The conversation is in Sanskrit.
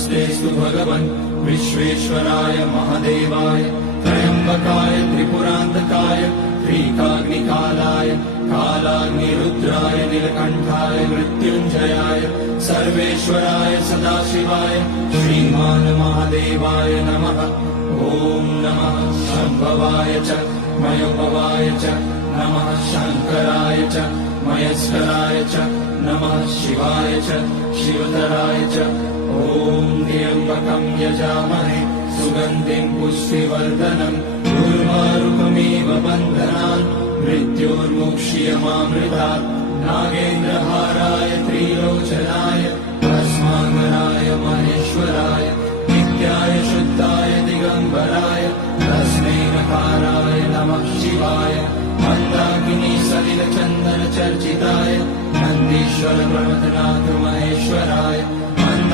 नमस्तेऽस्तु भगवन् विश्वेश्वराय महादेवाय त्र्यम्बकाय त्रिपुरान्तकाय त्रिकाग्निकालाय कालाग्निरुद्राय नीलकण्ठाय मृत्युञ्जयाय सर्वेश्वराय सदाशिवाय श्रीमान् महादेवाय नमः। ॐ नमः शम्भवाय च मयोभवाय च नमः शङ्कराय च मयस्कराय च नमः शिवाय च शिवतराय च। ॐ त्र्यम्बकं यजामहे सुगन्धिं पुष्टिवर्धनम् उर्वारुकमिव बन्धनान् मृत्योर्मुक्ष्यमामृतात्। नागेन्द्रहाराय त्रिलोचनाय भस्माङ्गराय महेश्वराय नित्याय शुद्धाय दिगम्बराय तस्मै नकाराय नमः शिवाय। मन्दाकिनी सलिलचन्दन चर्चिताय नन्दीश्वर प्रमथनाथ महेश्वराय